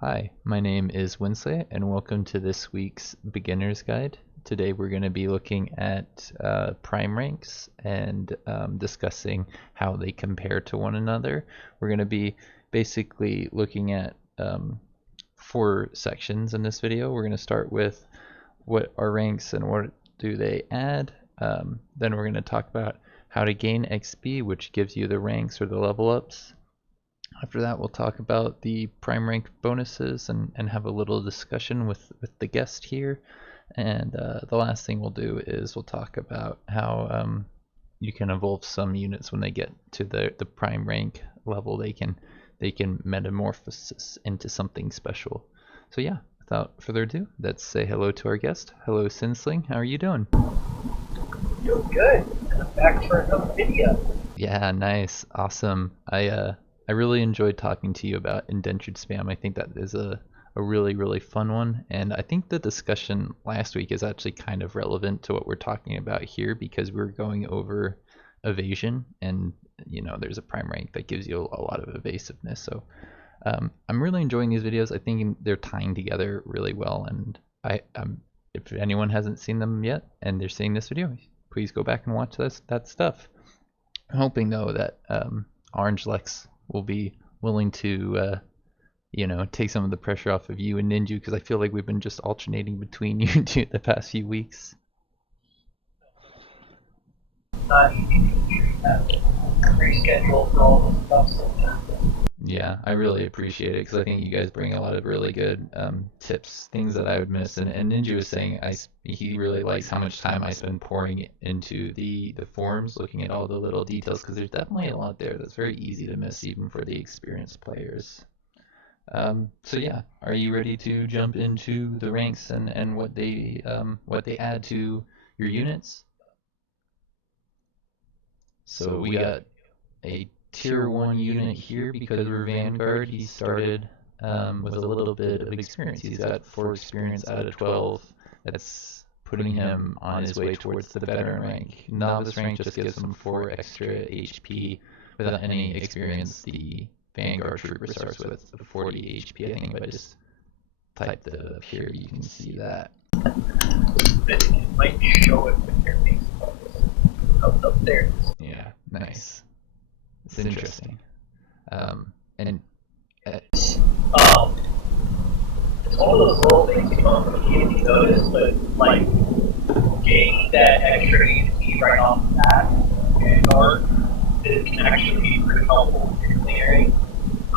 Hi, my name is Winsley, and welcome to this week's Beginner's Guide. Today we're going to be looking at prime ranks and discussing how they compare to one another. We're going to be basically looking at four sections in this video. We're going to start with what are ranks and what do they add. Then we're going to talk about how to gain XP, which gives you the ranks or the level ups. After that, we'll talk about the prime rank bonuses and have a little discussion with the guest here. And the last thing we'll do is we'll talk about how you can evolve some units when they get to the prime rank level. They can metamorphosis into something special. So yeah, without further ado, let's say hello to our guest. Hello, SinSling. How are you doing? Doing good. And I'm back for another video. Yeah, nice, awesome. I really enjoyed talking to you about indentured spam. I think that is a really fun one, and I think the discussion last week is actually kind of relevant to what we're talking about here because we're going over evasion, and there's a prime rank that gives you a lot of evasiveness. So I'm really enjoying these videos. I think they're tying together really well, and if anyone hasn't seen them yet and they're seeing this video, please go back and watch that stuff. I'm hoping though that Orange Lex will be willing to take some of the pressure off of you and Ninju, because I feel like we've been just alternating between you two the past few weeks. You have rescheduled for all this stuff, so Yeah, I really appreciate it because I think you guys bring a lot of really good tips, things that I would miss. And Ninja was saying he really likes how much time I spend pouring into the forums, looking at all the little details, because there's definitely a lot there that's very easy to miss even for the experienced players. So yeah, are you ready to jump into the ranks and what they add to your units? So we got a tier 1 unit here because we're Vanguard. He started with a little bit of experience. He's got 4 experience out of 12. That's putting him on his way towards the veteran rank. Novice rank just gives him 4 extra HP. Without any experience, the Vanguard trooper starts with 40 HP, I think. If I just type that up here, you can see that. it might show it with your face up there. Yeah, nice. It's interesting. And Um, it's one of those little things you don't immediately notice, but like getting that extra HP right off the bat and guard, it can actually be pretty helpful if you're clearing.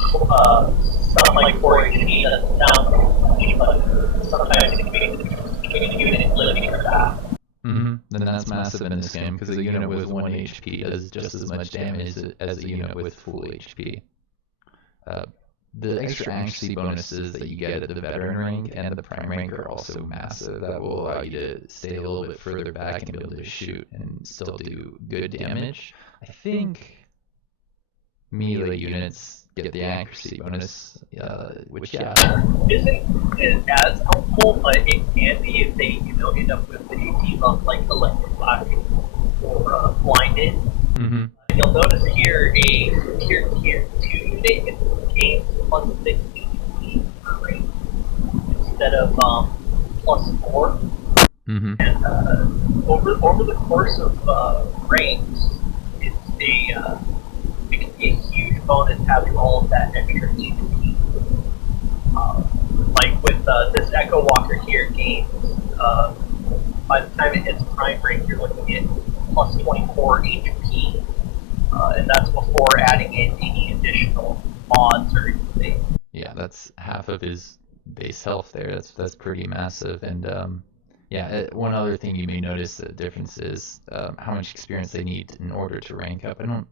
Stuff like 4 HP doesn't sound like much, but sometimes it can be a unit living for that. Then that's massive in this game because a unit with 1 HP does just as much damage as a unit with full HP. The extra accuracy bonuses that you get at the veteran rank and the prime rank are also massive. That will allow you to stay a little bit further back and be able to shoot and still do good damage. I think melee units get the accuracy bonus, which yeah. Isn't as helpful, but it can be if they, end up with a team of like electrified or blinded. Mm-hmm. And you'll notice here a tier 2 unit gains plus 6 HP per range instead of plus 4. Mm-hmm. And over the course of range, it can be a huge bonus having all of that extra HP. Like with this Echo Walker here gains, by the time it hits prime rank, you're looking at plus 24 HP, and that's before adding in any additional mods or anything. Yeah, that's half of his base health there. That's pretty massive. And yeah, one other thing you may notice the difference is how much experience they need in order to rank up. I don't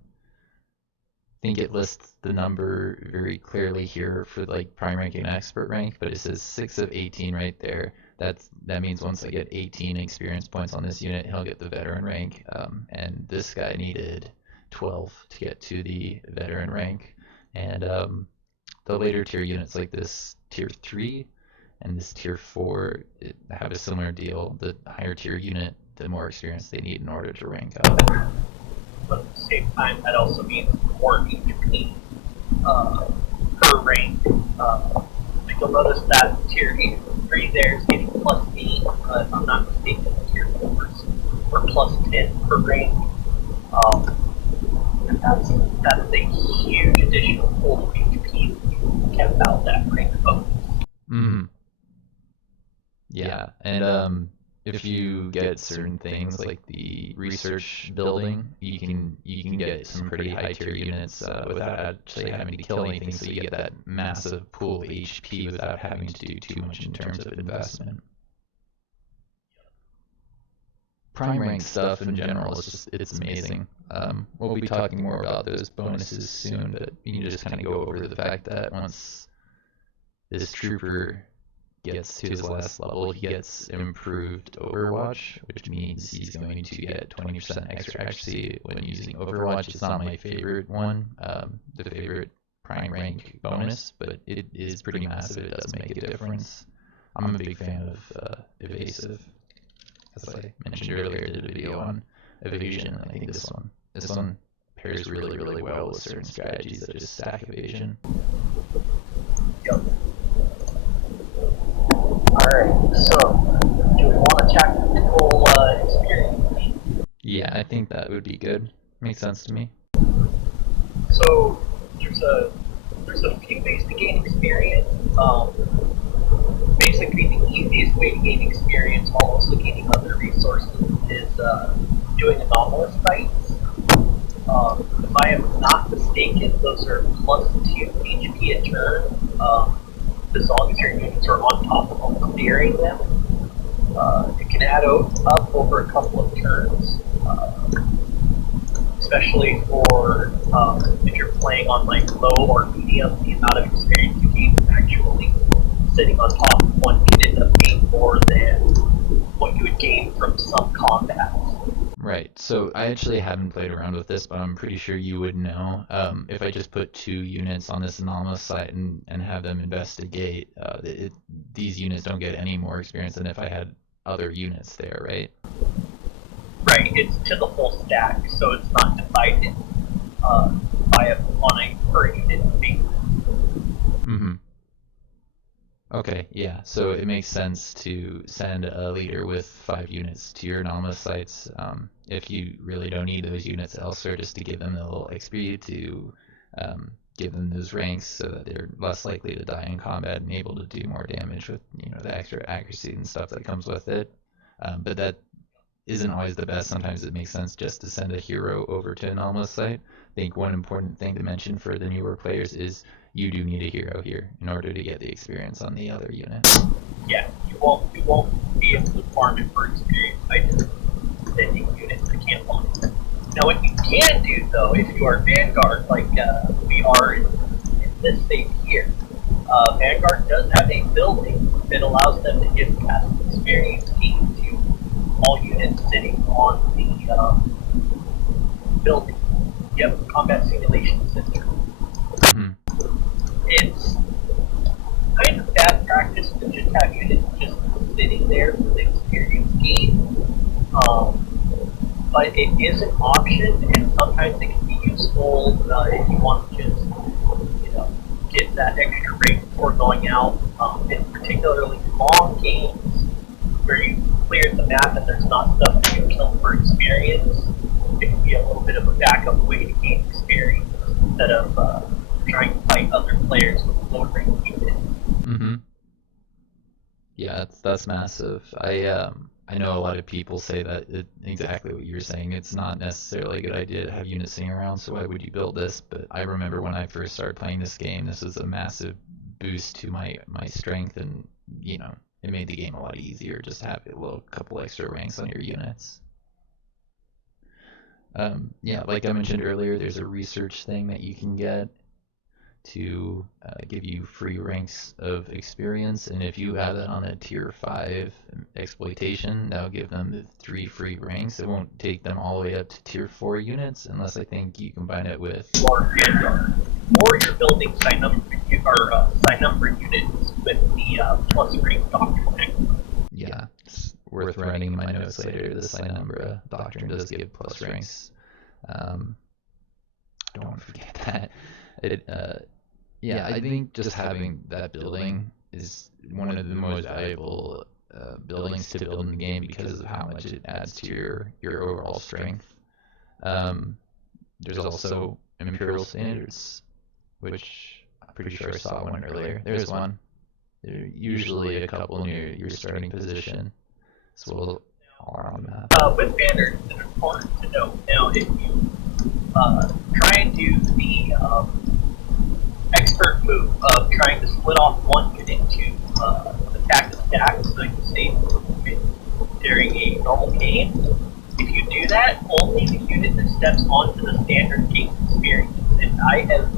think it lists the number very clearly here for like prime rank and expert rank, but it says 6 of 18 right there. That means once I get 18 experience points on this unit, he'll get the veteran rank. And this guy needed 12 to get to the veteran rank. And the later tier units like this tier 3 and this tier 4 have a similar deal. The higher tier unit, the more experience they need in order to rank up. But at the same time, that also means more HP per rank. Like you'll you'll notice that tier 3 there is getting plus 8, if I'm not mistaken, tier 4s, or plus 10 per rank. And that's a huge additional pool of HP that you kept out that rank bonus. Mm-hmm. Yeah, and if you get certain things like the research building, you can get some pretty high tier units without actually having to kill anything, so you get that massive pool of HP without having to do too much in terms of investment. Prime rank stuff in general is just, it's amazing. We'll be talking more about those bonuses soon, but you can just kind of go over the fact that once this trooper gets to his last level, he gets improved Overwatch, which means he's going to get 20% extra accuracy when using Overwatch. It's not my favorite one, the favorite prime rank bonus, but it is pretty massive. It does make a difference. I'm a big fan of evasive. As I mentioned earlier, I did a video on evasion, and I think this one pairs really, really well with certain strategies that just stack evasion. Yep. Alright, so do we want a tactical experience? Yeah, I think that would be good. Makes sense to me. So there's a few ways to gain experience. Basically, the easiest way to gain experience while also gaining other resources is doing anomalous fights. If I am not mistaken, those are plus 2 HP a turn, as long as your units are on top of them, clearing them. It can add up over a couple of turns, especially for if you're playing on like low or medium. The amount of experience you gain from actually sitting on top of one can end up being more than what you would gain from some combats. Right, so I actually haven't played around with this, but I'm pretty sure you would know. If I just put 2 units on this anomalous site and have them investigate, these units don't get any more experience than if I had other units there, right? Right, it's to the full stack, so it's not divided on a per unit basis. Mm-hmm. Okay, yeah, so it makes sense to send a leader with 5 units to your anomalous sites if you really don't need those units elsewhere, just to give them a little XP to give them those ranks so that they're less likely to die in combat and able to do more damage with the extra accuracy and stuff that comes with it. But that isn't always the best. Sometimes it makes sense just to send a hero over to an anomalous site. I think one important thing to mention for the newer players is you do need a hero here in order to get the experience on the other unit. Yeah, you won't be able to farm it for experience by just sending units that can't farm. Now, what you can do, though, if you are Vanguard, like we are in this state here, Vanguard does have a building that allows them to give passive experience key to all units sitting on the building. You have a combat simulation center. Mm-hmm. It's kind of bad practice to just have units just sitting there for the experience gain. But it is an option, and sometimes it can be useful if you want to just, get that extra rate before going out. In particularly long games where you cleared the map and there's not stuff to kill for experience, it can be a little bit of a backup way to gain experience instead of trying to fight other players with low rank units. Mm-hmm. Yeah, that's massive. I know a lot of people say that exactly what you're saying. It's not necessarily a good idea to have units sitting around, so why would you build this? But I remember when I first started playing this game, this was a massive boost to my strength, and it made the game a lot easier just to have a little couple extra ranks on your units. Yeah, like I mentioned earlier, there's a research thing that you can get to give you free ranks of experience, and if you have that on a tier 5 exploitation, that'll give them the 3 free ranks. It won't take them all the way up to tier 4 units unless I think you combine it with Or you're building sign number units with the plus rank doctrine. Yeah, it's worth writing in my notes later. The Sinumbra doctrine does give plus ranks. I don't want to forget that. Yeah, I think just having that building is one of the most valuable buildings to build in the game because of how much it adds to your overall strength. There's also Imperial Standards, which I'm pretty sure I saw one earlier. There's one. There are usually a couple near your starting position. So we'll all around that. With banners, it's important to note now if you try and do the expert move of trying to split off one unit to attack the stack so you can save movement during a normal game. If you do that, only the unit that steps onto the standard gains experience. And I have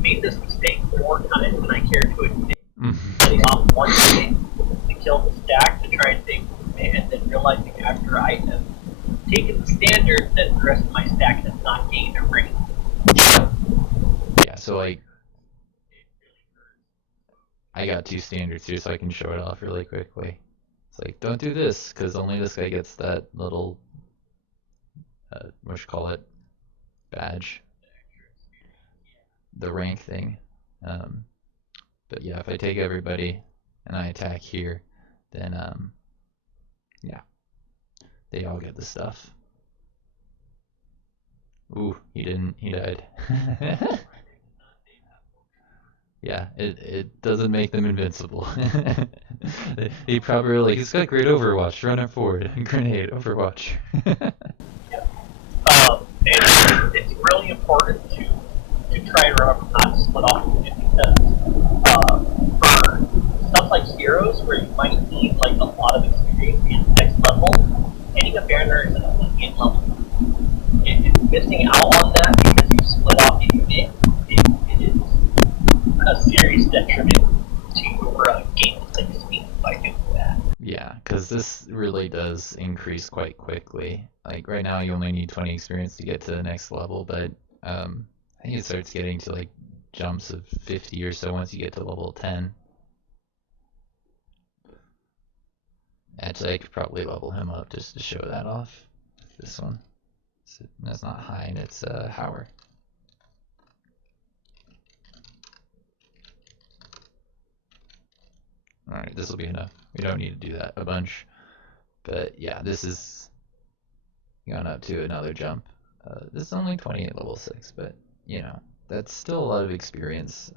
made this mistake more times than I care to admit. Splitting off one unit to kill the stack to try and save movement, and then realizing after I have taken the standard that the rest of my stack has not gained a ring. Yeah, so like I got 2 standards here so I can show it off really quickly. It's like, don't do this, because only this guy gets that little, what you call it, badge. The rank thing. But yeah, if I take everybody and I attack here, then yeah, they all get the stuff. Ooh, he didn't, he died. Yeah, it doesn't make them invincible. They probably were like, he's got great Overwatch, run it forward. Grenade, Overwatch. And it's really important to try and remember not to split off unit because for stuff like heroes where you might need like a lot of experience in the next level, hitting a banner is an immediate level. If missing out on that because you split off a unit, it is a serious detriment to your gameplay speed by doing that. Yeah, because this really does increase quite quickly. Like right now, you only need 20 experience to get to the next level, but I think it starts getting to like jumps of 50 or so once you get to level 10. Actually, I could probably level him up just to show that off. This one. So that's not high, and it's Howard. Alright, this will be enough. We don't need to do that a bunch. But yeah, this is gone up to another jump. This is only 20 at level 6, but you know, that's still a lot of experience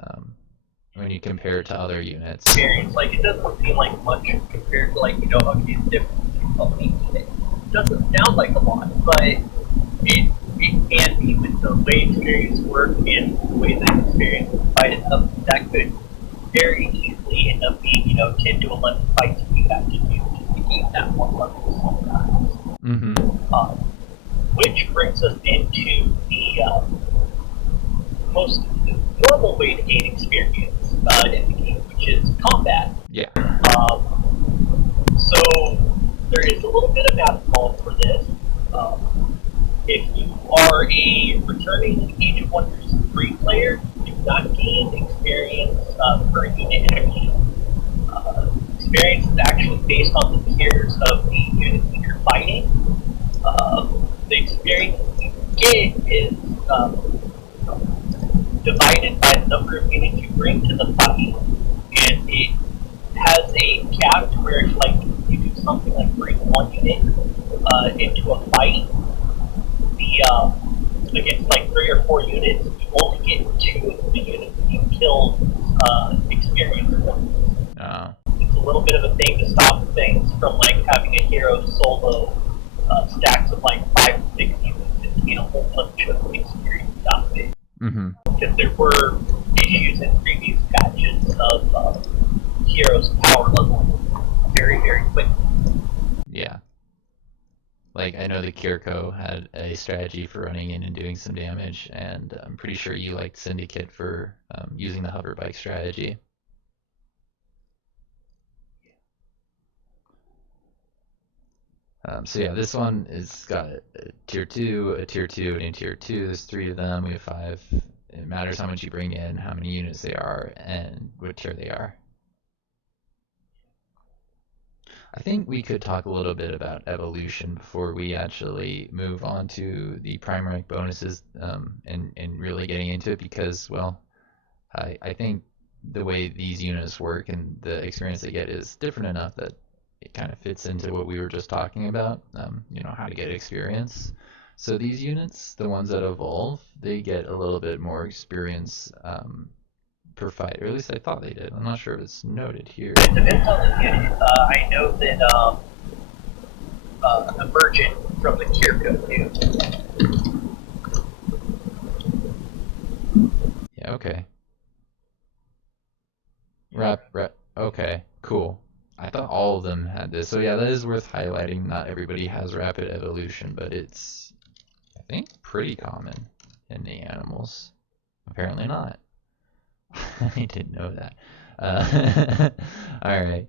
when you compare it to other units. Experience, like it doesn't seem like much compared to like, you know, okay, it's different between companies. It doesn't sound like a lot, but it can be with the way experience works and the way that experience is divided up. That could very easily end up being, you know, 10 to 11 fights you have to do just to keep that one level sometimes. Which brings us into the most normal way to gain experience in the game, which is combat. Yeah. So there is a little bit of math involved for this. If you are a returning Age of Wonders 3 player, you do not gain experience per unit action. Experience is actually based on the tiers of the units that you're fighting. The experience you get is divided by the number of units you bring to the fight, and it has a cap to where it's like you do something like bring one unit into a fight. Against like 3 or 4 units, you only get 2 of the units that you kill experience points. It's a little bit of a thing to stop things from like having a hero solo stacks of like 5 to 6 units and gain a whole bunch of experience out of it. Because there were issues in previous patches of heroes power level very, very quickly. Yeah. Like, I know the Kiriko had a strategy for running in and doing some damage, and I'm pretty sure you liked Syndicate for using the hover bike strategy. So yeah, this one is got a tier 2, a tier 2, and a tier 2. There's 3 of them. We have 5. It matters how much you bring in, how many units they are, and what tier they are. I think we could talk a little bit about evolution before we actually move on to the prime rank bonuses and really getting into it because, well, I think the way these units work and the experience they get is different enough that it kind of fits into what we were just talking about, how to get experience. So these units, the ones that evolve, they get a little bit more experience per fight, or at least I thought they did. I'm not sure if it's noted here. It depends on the unit. I know that Emergent from the tier code too. Yeah, okay. Okay, cool. I thought all of them had this. So yeah, that is worth highlighting. Not everybody has rapid evolution, but it's, I think, pretty common in the animals. Apparently not. I didn't know that. All right.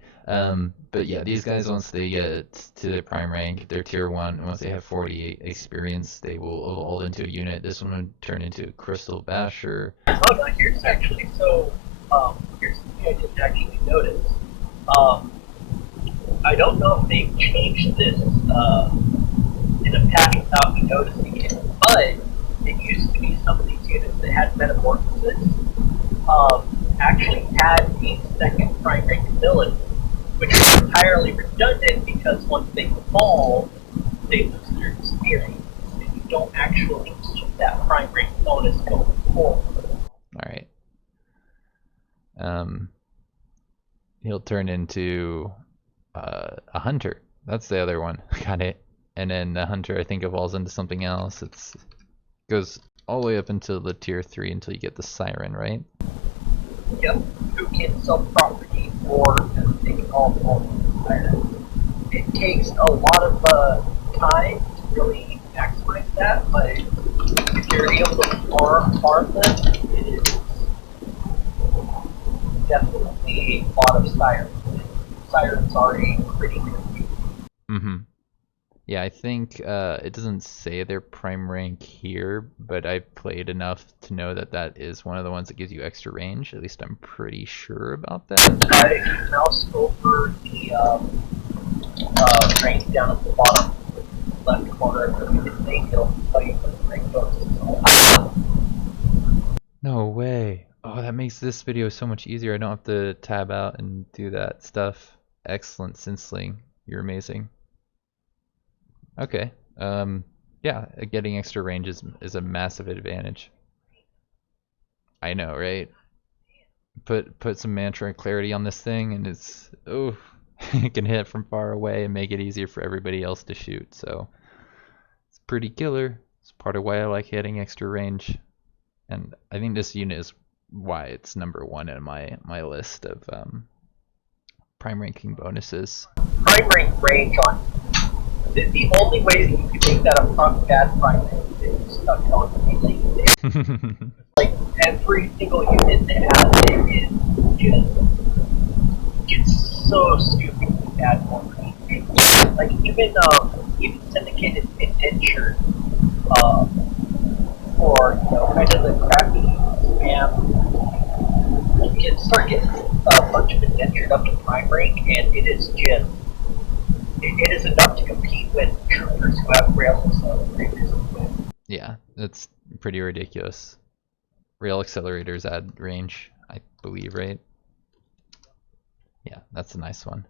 But yeah, these guys, once they get to their prime rank, they're tier 1. Once they have 48 experience, they will evolve into a unit. This one would turn into Crystal Basher. Oh, here's actually, here's something I didn't actually notice. I don't know if they've changed this in a patch without me noticing it, but it used to be some of these units that had Metamorphosis actually had a second prime rank ability, which is entirely redundant because once they evolve, they lose their experience, and you don't actually keep that prime rank bonus going forward. Alright. He'll turn into a hunter. That's the other one. Got it. And then the hunter, I think, evolves into something else. It goes all the way up until the tier 3 until you get the siren, right? Yep. Who can sell property or they can all siren. It takes a lot of time to really maximize that, but if you're able to farm them, it is definitely a lot of sirens. Sirens are a pretty good. Mm-hmm. Yeah, I think it doesn't say their prime rank here, but I've played enough to know that that is one of the ones that gives you extra range. At least I'm pretty sure about that. If you mouse over the rank down at the bottom left corner of the thing, it'll tell you what the rank bonuses are. No way. Oh, that makes this video so much easier. I don't have to tab out and do that stuff. Excellent, SinSling. You're amazing. Okay. Yeah, getting extra range is a massive advantage. I know, right? Put some mantra and clarity on this thing, and it's it can hit from far away and make it easier for everybody else to shoot. So it's pretty killer. It's part of why I like hitting extra range, and I think this unit is why it's number 1 in my list of prime ranking bonuses. Prime rank range on the only way that you can make that a bad prime rank is stuck on the like every single unit that has it is just gets so stupid bad more range. Like even syndicated indentured or kind of the crappy spam, you can start getting a bunch of indentured up to prime rank, and it is just it is enough to compete with troopers who have rail accelerators. Yeah, that's pretty ridiculous. Rail accelerators add range, I believe, right? Yeah, that's a nice one.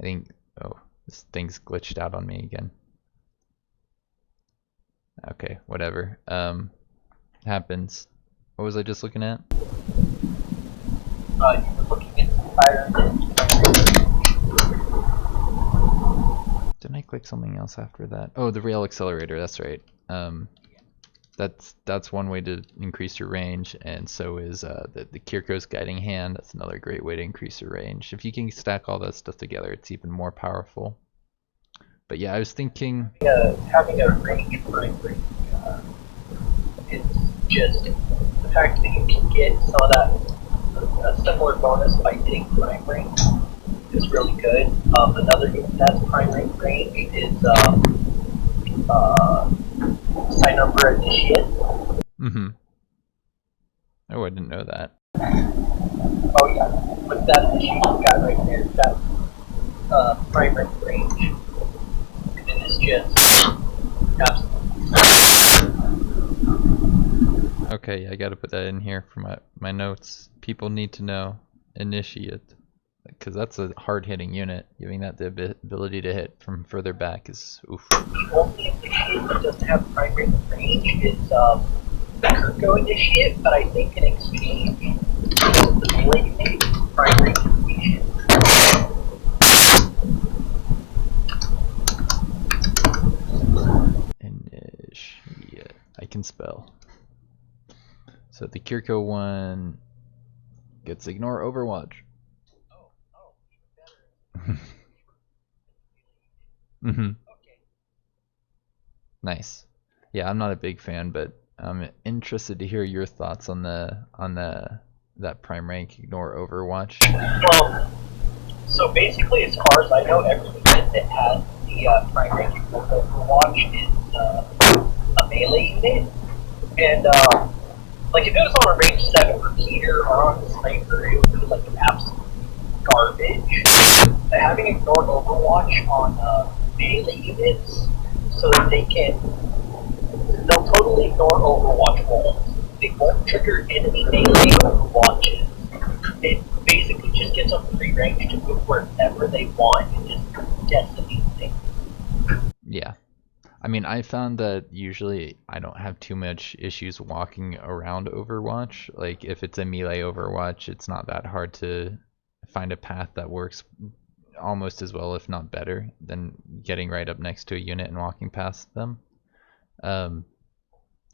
I think, oh, this thing's glitched out on me again. Okay, whatever. Happens. What was I just looking at? You were looking at fire. Didn't I click something else after that? Oh, the rail accelerator, that's right. That's one way to increase your range, and so is the Kirko's guiding hand. That's another great way to increase your range. If you can stack all that stuff together, it's even more powerful. But yeah, I was thinking having a range prime range is just the fact that you can get some of that a similar bonus by hitting prime range is really good. Another unit that's prime range is sign number initiate. Mm-hmm. Oh, I didn't know that. Oh yeah, with that initiate you got right there, that's prime range. And it is just absolutely. Okay, I gotta put that in here for my notes. People need to know initiate, because that's a hard-hitting unit. Giving that the ability to hit from further back is oof. The only initiate that doesn't have primary range is the Kirko initiate, but I think in exchange, the melee unit primary initiate. Initiate. I can spell. So the Kirko one gets ignore Overwatch. Mm-hmm. Nice. Yeah, I'm not a big fan, but I'm interested to hear your thoughts on that prime rank ignore Overwatch. Well, so basically, as far as I know, every unit that has the primary Overwatch is a melee unit, and like if it was on a range 7 repeater or on the sniper, it would be like an absolute garbage. But having ignored Overwatch on melee units, so that they'll totally ignore Overwatch rolls. They won't trigger enemy melee Overwatches. It basically just gives them free range to move wherever they want and just decimate things. Yeah. I mean, I found that usually I don't have too much issues walking around Overwatch. Like, if it's a melee Overwatch, it's not that hard to find a path that works almost as well, if not better, than getting right up next to a unit and walking past them. Um,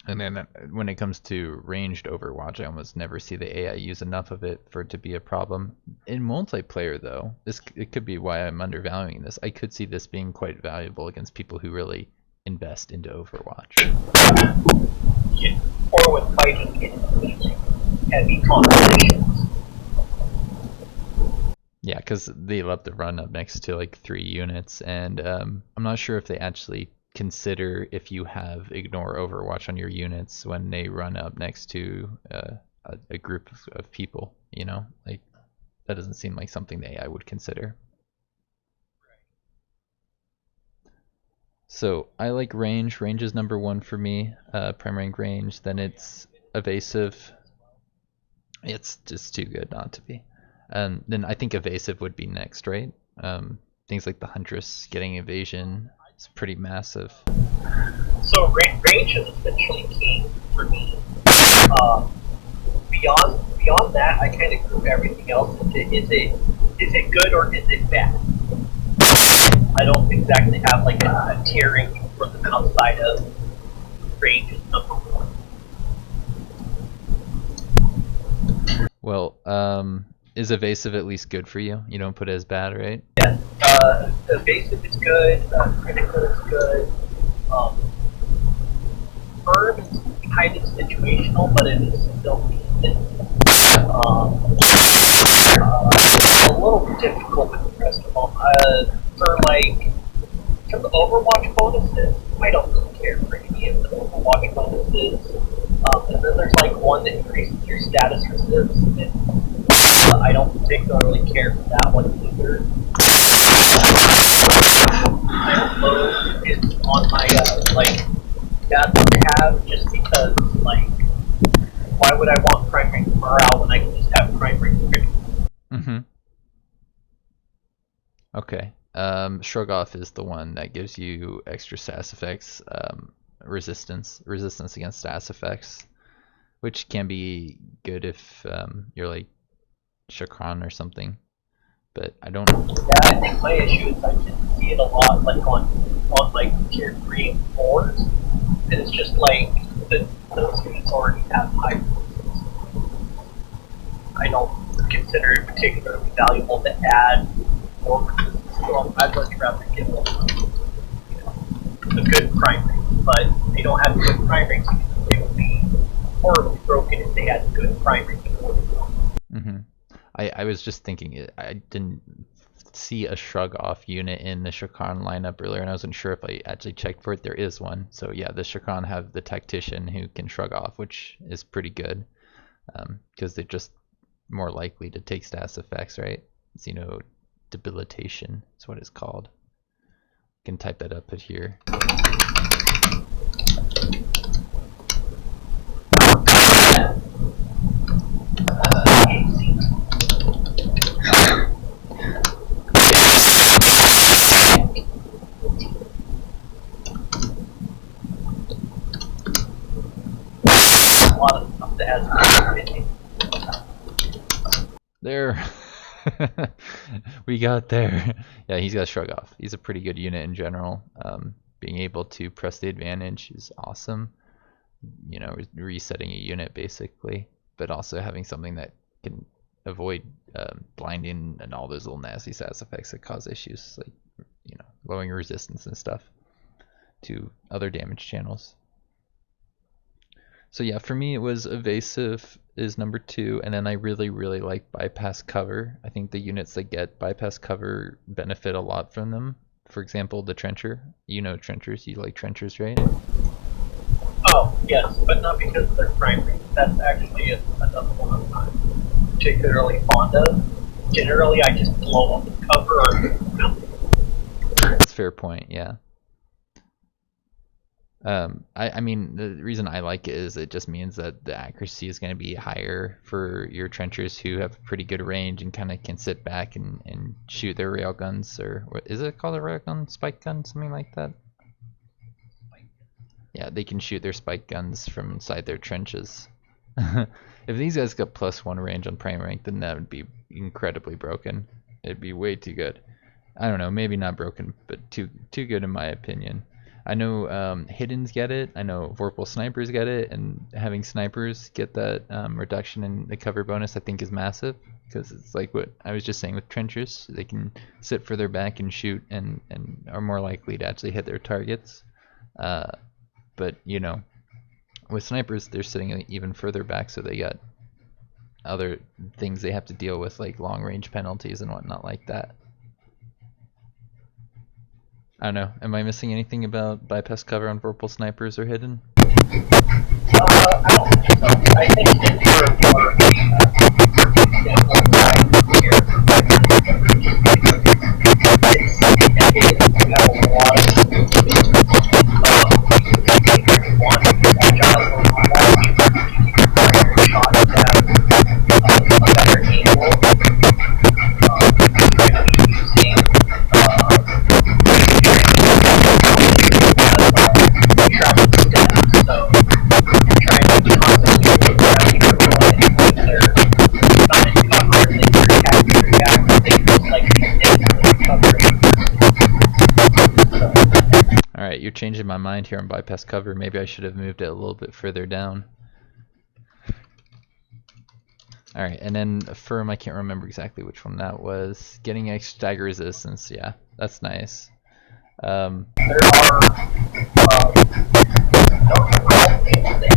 and then when it comes to ranged Overwatch, I almost never see the AI use enough of it for it to be a problem. In multiplayer, though, it could be why I'm undervaluing this. I could see this being quite valuable against people who really invest into Overwatch. Yeah. Or with fighting in heavy competitions. Yeah, because they love to run up next to like 3 units, and I'm not sure if they actually consider if you have ignore Overwatch on your units when they run up next to a group of people. You know, like that doesn't seem like something the AI would consider. So I like range. Range is number one for me. Prime rank range. Then it's evasive. It's just too good not to be. And then I think evasive would be next, right? Things like the Huntress getting evasion is pretty massive. So range is essentially king for me. Beyond that, I kind of group everything else into is it good or is it bad? I don't exactly have like a tiering for them outside of range is number one. Well, is evasive at least good for you? You don't put it as bad, right? Yes, evasive is good, critical is good. Um, Firm is kind of situational, but it is still decent. It's a little difficult with the rest of them. For the Overwatch bonuses, I don't really care for any of the Overwatch bonuses. And then there's like one that increases your status resistance. I don't particularly care for that one either. I load is on my that's what I have just because why would I want primary morale when I can just have primary critical? Mm-hmm. Okay. Shrug off is the one that gives you extra status effects, resistance against status effects, which can be good if you're like Chakran or something. But I don't. Yeah, I think my issue is I can see it a lot on like tier 3 and 4s, and it's just like those units already have high resistance. I don't consider it particularly valuable to add more resistance. So I'd much rather give them a good primary, but they don't have good primaries. They would be horribly broken if they had good primaries. Mm-hmm. I was just thinking, I didn't see a shrug off unit in the Shakran lineup earlier, and I wasn't sure if I actually checked for it. There is one. So yeah, the Shakran have the tactician who can shrug off, which is pretty good, because they're just more likely to take status effects, right? It's, debilitation is what it's called. I can type that up here. has There. We got there. Yeah, he's got Shrug Off. He's a pretty good unit in general. Being able to press the advantage is awesome. You know, resetting a unit basically, but also having something that can avoid blinding and all those little nasty sass effects that cause issues, like, you know, lowering resistance and stuff to other damage channels. So yeah, for me it was Evasive is number 2, and then I really, really like Bypass Cover. I think the units that get Bypass Cover benefit a lot from them. For example, the Trencher. You know Trenchers, you like Trenchers, right? Oh, yes, but not because of their primary. That's actually another one I'm not particularly fond of. Generally, I just blow up the cover or nothing. That's a fair point, yeah. I mean, the reason I like it is it just means that the accuracy is going to be higher for your trenchers who have pretty good range and kind of can sit back and shoot their rail guns, or what is it called, a rail gun, spike gun, something like that. Yeah, they can shoot their spike guns from inside their trenches. If these guys got +1 range on prime rank, then that would be incredibly broken. It'd be way too good. I don't know, maybe not broken, but too good in my opinion. I know Hiddens get it. I know Vorpal snipers get it, and having snipers get that reduction in the cover bonus, I think, is massive, because it's like what I was just saying with trenchers. They can sit further back and shoot, and are more likely to actually hit their targets. But you know, with snipers, they're sitting even further back, so they got other things they have to deal with, like long range penalties and whatnot like that. I don't know. Am I missing anything about bypass cover on Vorpal snipers or hidden? I don't think so. I think that Alright, you're changing my mind here on bypass cover. Maybe I should have moved it a little bit further down. Alright, and then firm, I can't remember exactly which one that was. Getting extra stagger resistance, yeah, that's nice. there are they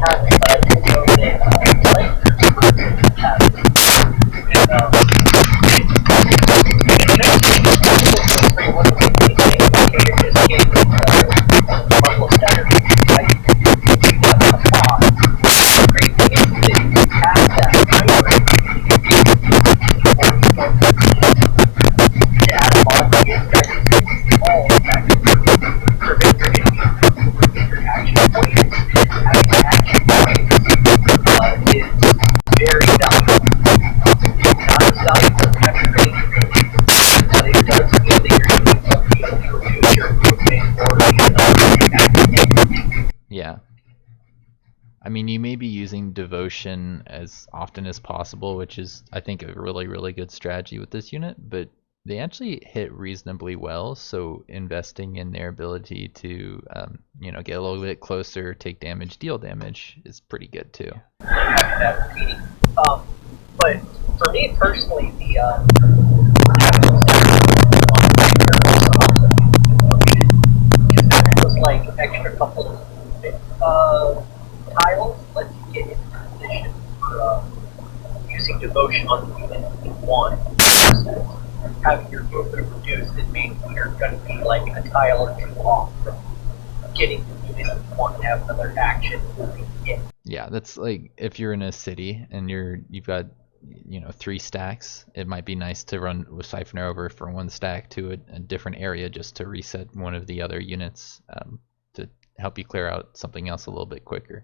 Yeah. I mean, you may be using devotion as often as possible, which is, I think, a really, really good strategy with this unit, but they actually hit reasonably well, so investing in their ability to, you know, get a little bit closer, take damage, deal damage is pretty good too. But for me personally, the was like extra couple tiles lets you get into position for using devotion on the unit in one. Having your movement reduced, it means you're going to be like a tile or two off from getting the unit in one and have another action moving in. Yeah, that's like if you're in a city and you've got, you know, 3 stacks, it might be nice to run with Siphoner over from one stack to a different area just to reset one of the other units, to help you clear out something else a little bit quicker.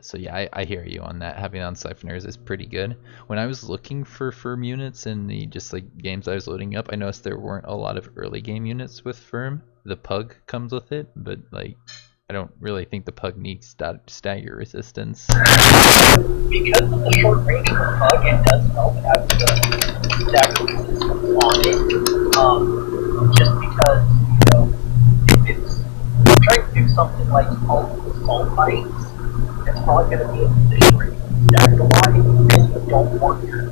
So yeah, I hear you on that. Having on Siphoners is pretty good. When I was looking for firm units in the just like games I was loading up, I noticed there weren't a lot of early game units with firm. The pug comes with it, but like I don't really think the pug needs stagger resistance. Because of the short range of the pug, it does help have the stagger resistance on it. Just because, you know, if it's trying to do something like assault bites, it's probably going to be in a position where you can stagger a lot, and you don't want your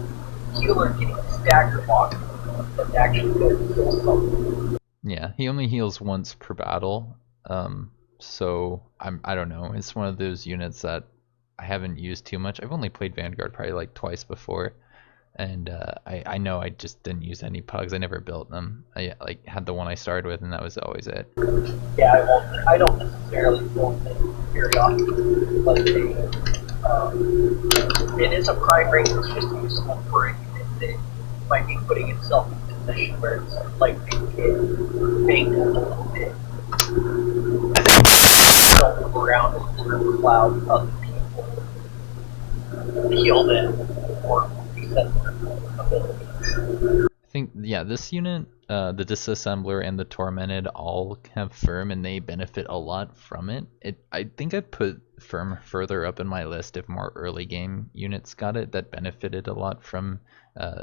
healer getting stagger blocked, but actually go to kill something. Yeah, he only heals once per battle, so I don't know. It's one of those units that I haven't used too much. I've only played Vanguard probably like twice before, and I know I just didn't use any pugs. I never built them. I like had the one I started with, and that was always it. Yeah, I don't necessarily build them very often, but it is a prime range that's just useful for a unit that might be putting itself in a position where it's like being a little bit. Don't move around in a cloud of people, heal them, or reset their abilities. I think yeah, this unit, the Disassembler and the Tormented all have Firm, and they benefit a lot from it. I think I'd put Firm further up in my list if more early game units got it that benefited a lot from,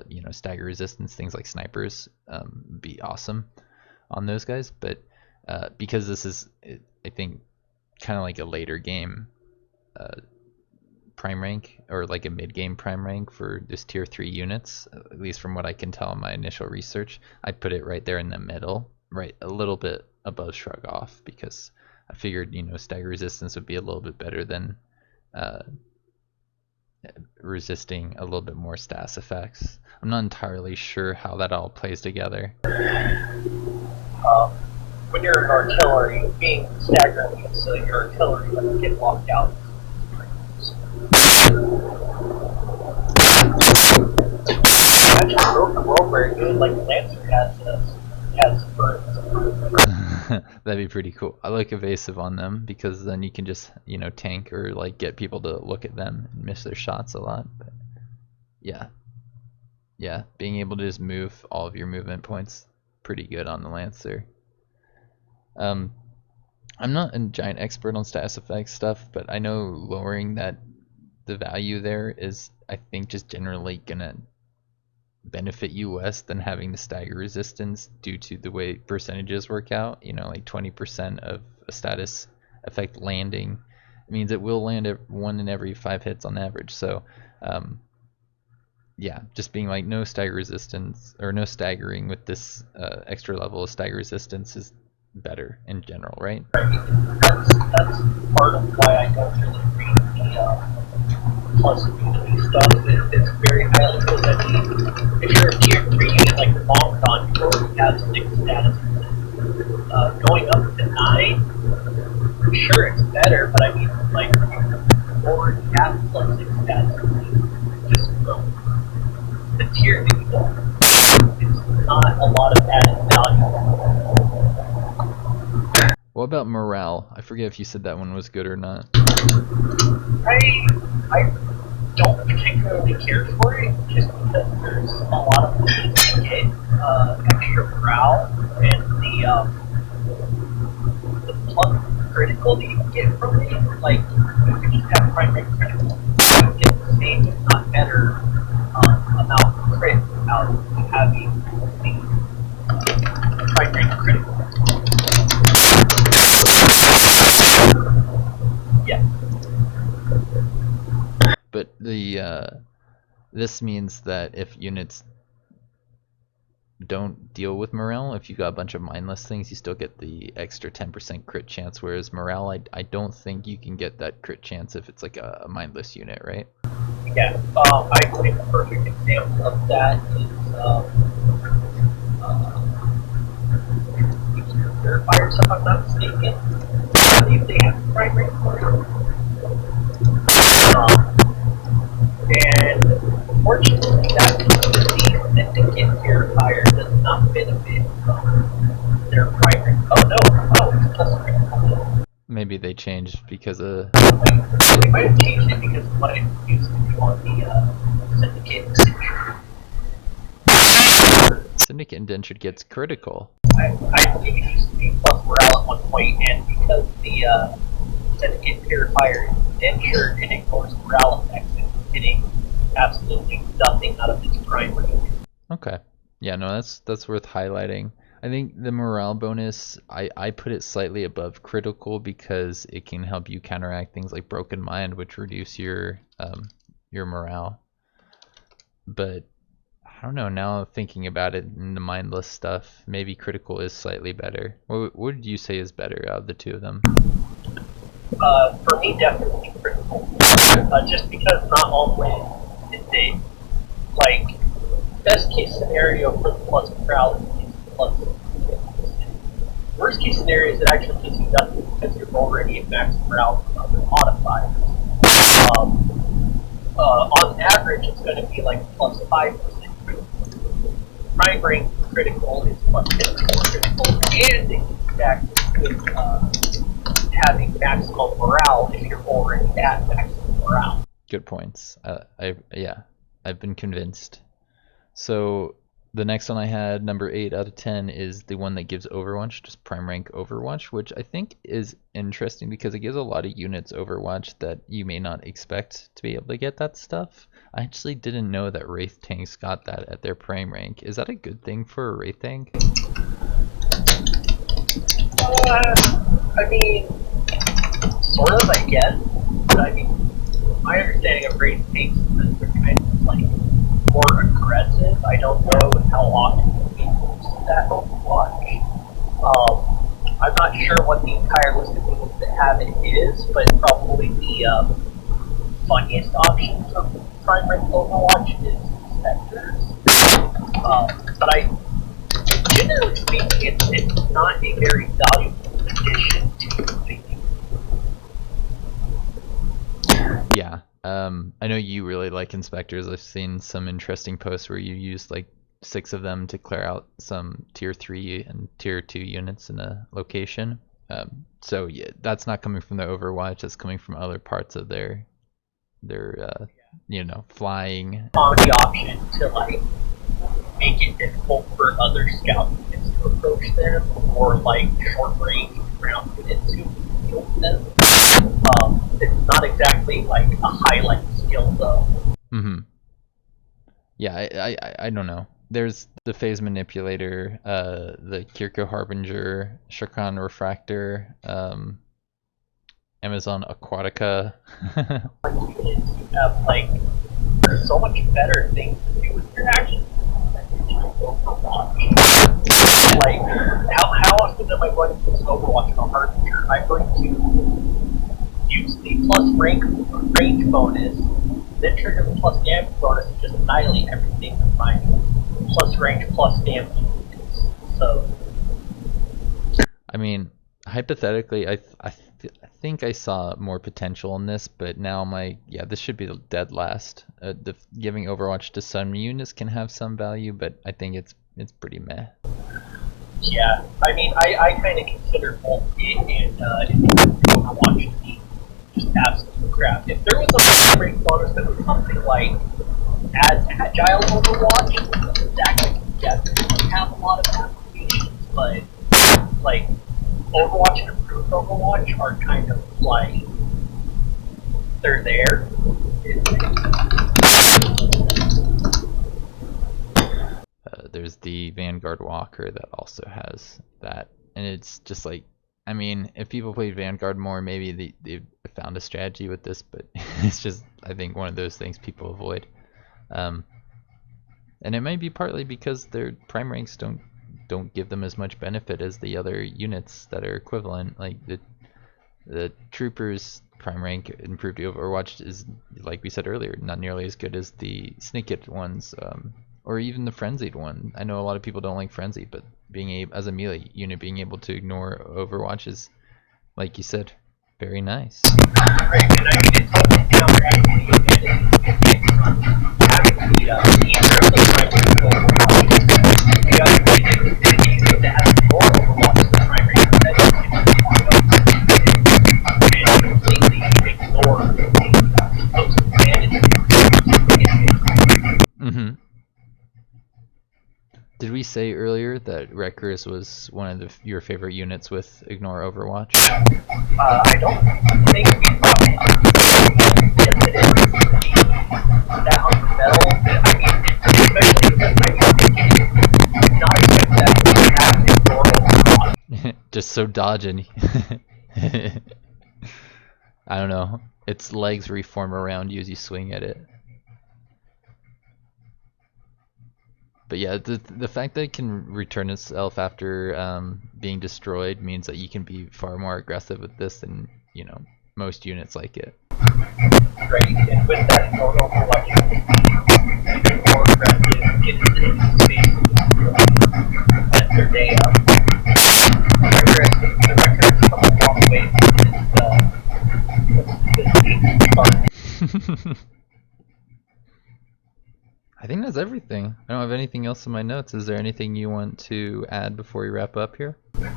you know, stagger resistance. Things like snipers be awesome on those guys, but because this is, I think, kind of like a later game prime rank, or like a mid-game prime rank for this tier 3 units, at least from what I can tell in my initial research. I'd put it right there in the middle, right a little bit above Shrug Off, because I figured, you know, stagger resistance would be a little bit better than uh, resisting a little bit more stas effects. I'm not entirely sure how that all plays together. When you're an artillery, being staggered means so your artillery doesn't get locked out. Actually, broke the world very good, like Lancer has burns. That'd be pretty cool. I like evasive on them because then you can just, you know, tank or like get people to look at them and miss their shots a lot. But yeah, being able to just move all of your movement points, pretty good on the Lancer. I'm not a giant expert on status effects stuff, but I know lowering the value there is, I think, just generally gonna benefit you less than having the stagger resistance due to the way percentages work out. You know, like 20% of a status effect landing means it will land at 1 in every 5 hits on average. So yeah, just being like no stagger resistance or no staggering with this extra level of stagger resistance is better in general, right? That's part of why I don't really read the plus immunity stuff. It's very highly presented. If you're a tier 3 unit like Long Con, you already have 6 status. Going up to 9, sure it's better, but I mean, like, you already have plus 6 status. Just the tier that you don't. It's not a lot of added value. What about morale? I forget if you said that one was good or not. I don't particularly care for it, just because there's a lot of ways to get extra morale, and the plus critical that you can get from it, like, you can just have primary critical. You get the same, if not better, amount of crit out of having the primary critical. Yeah. But this means that if units don't deal with morale, if you got a bunch of mindless things, you still get the extra 10% crit chance, whereas morale, I don't think you can get that crit chance if it's like a mindless unit, right? Yeah, I think the perfect example of that is Verifiers, if I'm not mistaken. I believe they have the primary for and unfortunately, that means that the syndicate verifier does not benefit from their primary. Oh no, it's plus critical. Maybe they changed because of... They might have changed it because of what it used to do on the syndicate. Syndicate Indentured gets critical. I believe it used to be plus morale at one point, and because the syndicate purifier is indentured and ignores morale effects, it's getting absolutely nothing out of its prime range. Okay. Yeah, no, that's worth highlighting. I think the morale bonus, I put it slightly above critical because it can help you counteract things like broken mind, which reduce your morale. But I don't know, now thinking about it in the mindless stuff, maybe critical is slightly better. What would you say is better out of the two of them? For me, definitely critical. Just because not always is it like best case scenario for the plus morale is plus. Worst case scenario is it actually gives you nothing because you're already at max morale from other modifiers. On average, it's going to be like plus 5% critical. Prime rank critical is plus 10% critical, and it gets back with having maximum morale if you're already at maximum morale. Good points. I've been convinced. So the next one I had, number 8 out of 10, is the one that gives Overwatch, just prime rank Overwatch, which I think is interesting because it gives a lot of units Overwatch that you may not expect to be able to get that stuff. I actually didn't know that Wraith tanks got that at their prime rank. Is that a good thing for a Wraith tank? I mean, sort of, I guess. But I mean, my understanding of race tanks is that they're kind of like more aggressive. I don't know how often people use that Overwatch. I'm not sure what the entire list of people that have it is, but probably the funniest option of prime rank Overwatch is Spectres. But generally speaking, it's not a very valuable addition to the. Yeah. I know you really like inspectors. I've seen some interesting posts where you use like 6 of them to clear out some tier 3 and tier 2 units in a location. So yeah, that's not coming from the Overwatch. That's coming from other parts of their flying. Comedy option to like make it difficult for other scout units to approach them, or like short range ground units to deal with them. It's not exactly like a highlight skill though. Mm-hmm. Yeah, I don't know. There's the phase manipulator, the Kirko Harbinger, Shirkan Refractor, Amazon Aquatica. Units, you have like there's so much better things to do with your actions than Overwatch. Like how often am I going to use Overwatch on a Harbinger? I'm going to use the plus range bonus, then trigger the plus damage bonus and just annihilate everything with my plus range plus damage units. So I mean, hypothetically, I think I saw more potential in this, but now this should be the dead last. The giving Overwatch to some units can have some value, but I think it's pretty meh. yeah, I mean, I kind of consider both it and Overwatch to be just absolute crap. If there was a rank bonus that was something like as agile Overwatch, that could definitely have a lot of applications, but like Overwatch and improved Overwatch are kind of like they're there. There's the Vanguard Walker that also has that, and it's just like, I mean, if people played Vanguard more, maybe they found a strategy with this, but it's just, I think, one of those things people avoid. And it might be partly because their prime ranks don't give them as much benefit as the other units that are equivalent. Like the troopers prime rank improved Overwatch is, like we said earlier, not nearly as good as the Snicket ones, or even the frenzied one. I know a lot of people don't like frenzy, but being able, as a melee unit, being able to ignore Overwatch is, like you said, very nice. Right, and I mean, it's totally counteracting the advantage having the either of the primary Overwatch. The other thing is to have more Overwatch as the primary defense and completely ignore those advantages. Mm-hmm. Did we say earlier that Wreckers was one of your favorite units with Ignore Overwatch? I don't think we talked about it. Yes, it is. That on the metal, I mean, especially because I mean, not even that we have Ignore Overwatch. Just so dodging. I don't know. Its legs reform around you as you swing at it. But yeah, the fact that it can return itself after being destroyed means that you can be far more aggressive with this than, you know, most units like it. Right, and with that Ignore Overwatch, you can be even more aggressive, get into the space, and their day up. The record has come a long way since fun. I think that's everything. I don't have anything else in my notes. Is there anything you want to add before we wrap up here? Yeah,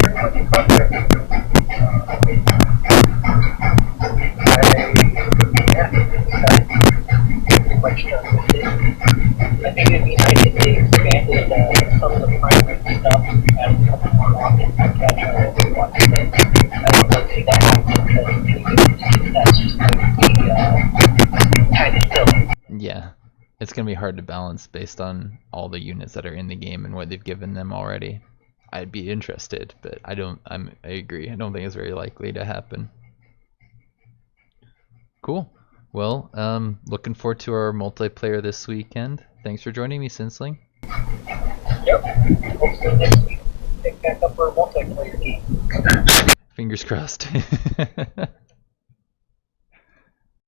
pretty much covered everything. Yeah, that's pretty much done with it. I think it'd be nice if they expanded some of the primary stuff and a couple more options to catch on Overwatch, but I don't really see that happening because that's just going to be kind of silly. Yeah, it's gonna be hard to balance based on all the units that are in the game and what they've given them already. I'd be interested, but I agree. I don't think it's very likely to happen. Cool. Well, looking forward to our multiplayer this weekend. Thanks for joining me, SinSling. Yep. Hopefully next week pick back up our multiplayer game. Fingers crossed.